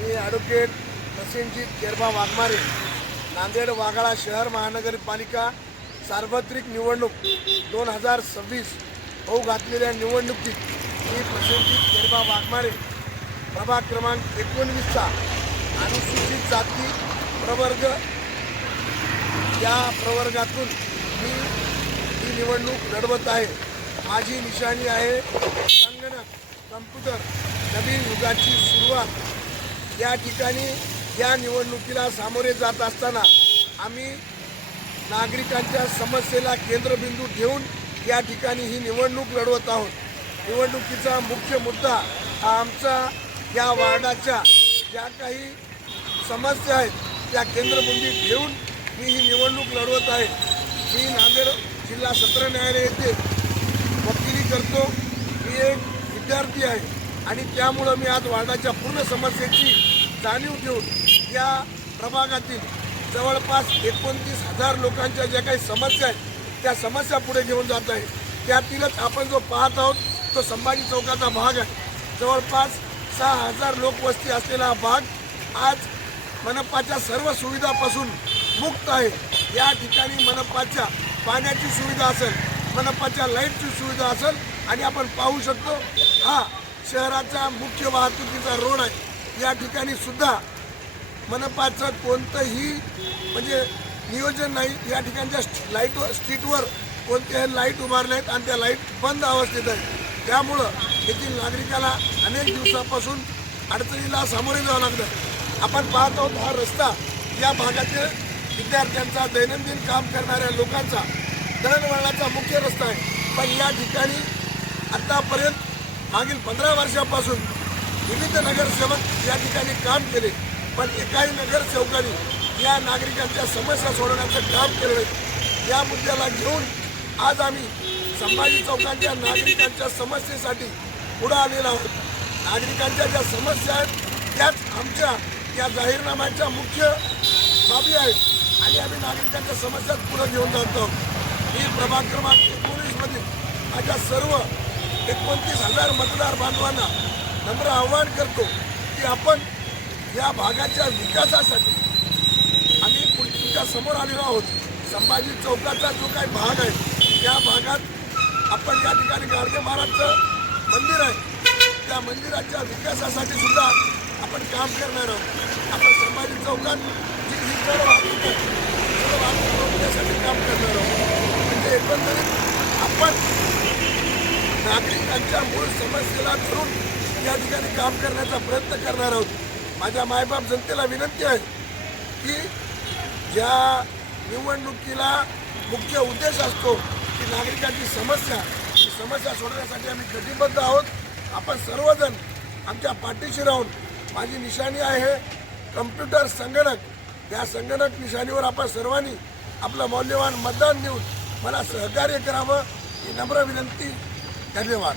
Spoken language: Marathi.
मी ॲडव्होकेट प्रसेनजीत केरबा वाघमारे, नांदेड वाघाळा शहर महानगरपालिका सार्वत्रिक निवडणूक 2026 होऊ घातलेल्या निवडणुकीत मी प्रसेनजीत केरबा वाघमारे प्रभाग क्रमांक 19चा अनुसूचित जाती प्रवर्ग या प्रवर्गातून मी ही निवडणूक लढवत आहे। माझी निशाणी आहे संगणक, कम्प्युटर, नवीन युगाची सुरुवात। या ठिकाणी या निवडणुकीला सामोरे जात असताना आम्ही नागरिकांच्या समस्येला केंद्रबिंदू ठेवून या ठिकाणी ही निवडणूक लढवत आहोत। निवडणुकीचा मुख्य मुद्दा हा आमचा या वार्डाच्या ज्या काही समस्या आहेत त्या केंद्रबिंदू ठेवून मी ही निवडणूक लढवत आहे। मी नांदेड जिल्हा सत्र न्यायालय येथे वकिली करतो। मी एक विद्यार्थी आहे आणि त्यामुळं मी आज वार्डाच्या पूर्ण समस्येची जाणीव घेऊन या प्रभागातील जवळपास 29,000 लोकांच्या ज्या काही समस्या आहेत त्या समस्या पुढे घेऊन जात आहे। त्यातीलच आपण जो पाहत आहोत तो संभाजी चौकाचा भाग आहे। जवळपास 6,000 लोकवस्ती असलेला हा भाग आज मनपाच्या सर्व सुविधापासून मुक्त आहे। या ठिकाणी मनपाच्या पाण्याची सुविधा असेल, मनपाच्या लाईटची सुविधा असेल आणि आपण पाहू शकतो हा शहराचा मुख्य वाहतुकीचा रोड आहे। या ठिकाणी सुद्धा मनपाचं कोणतंही म्हणजे नियोजन नाही। या ठिकाणच्या स्ट्रीटवर कोणत्याही लाईट उभारल्या आहेत आणि त्या लाईट बंद अवस्थेत आहेत। त्यामुळं येथील नागरिकाला अनेक दिवसापासून अडचणीला सामोरे जावं लागतं। आपण पाहत आहोत हा रस्ता या भागातील विद्यार्थ्यांचा, दैनंदिन काम करणाऱ्या लोकांचा, दळणवळणाचा मुख्य रस्ता आहे। पण या ठिकाणी आतापर्यंत मागील 15 वर्षापासून विविध नगरसेवक या ठिकाणी काम केले, पण एकाही नगरसेवकांनी या नागरिकांच्या समस्या सोडवण्याचं काम केलं नाही। या मुद्द्याला घेऊन आज आम्ही संभाजी चौकांच्या नागरिकांच्या समस्येसाठी पुढे आलेलो आहोत। नागरिकांच्या ज्या समस्या आहेत त्याच आमच्या या जाहीरनाम्याच्या मुख्य बाबी आहेत आणि आम्ही नागरिकांच्या समस्या पुढे घेऊन जात आहोत। मी प्रभाग क्रमांक 19मधील माझ्या सर्व 29,000 मतदार बांधवांना नम्र आवाहन करतो की आपण या भागाच्या विकासासाठी आम्ही तुमच्या समोर आलेलो आहोत। संभाजी चौकाचा जो काही भाग आहे त्या भागात आपण या ठिकाणी गाडगे महाराजचं मंदिर आहे, त्या मंदिराच्या विकासासाठी सुद्धा आपण काम करणार आहोत। आपण संभाजी चौकात जी सर्व वाहतूक रोखण्यासाठी काम करणार आहोत। म्हणजे एकंदरीत आपण नागरिकांच्या मूळ समस्येला धरून या ठिकाणी काम करण्याचा प्रयत्न करणार आहोत। माझ्या मायबाप जनतेला विनंती आहे की ज्या निवडणुकीला मुख्य उद्देश असतो की नागरिकांची समस्या सोडवण्यासाठी आम्ही कटिबद्ध आहोत। आपण सर्वजण आमच्या पाठीशी राहून माझी निशाणी आहे कम्प्युटर, संगणक। या संगणक निशाणीवर आपण सर्वांनी आपलं मौल्यवान मतदान देऊन मला सहकार्य करावं ही नम्र विनंती। धन्यवाद।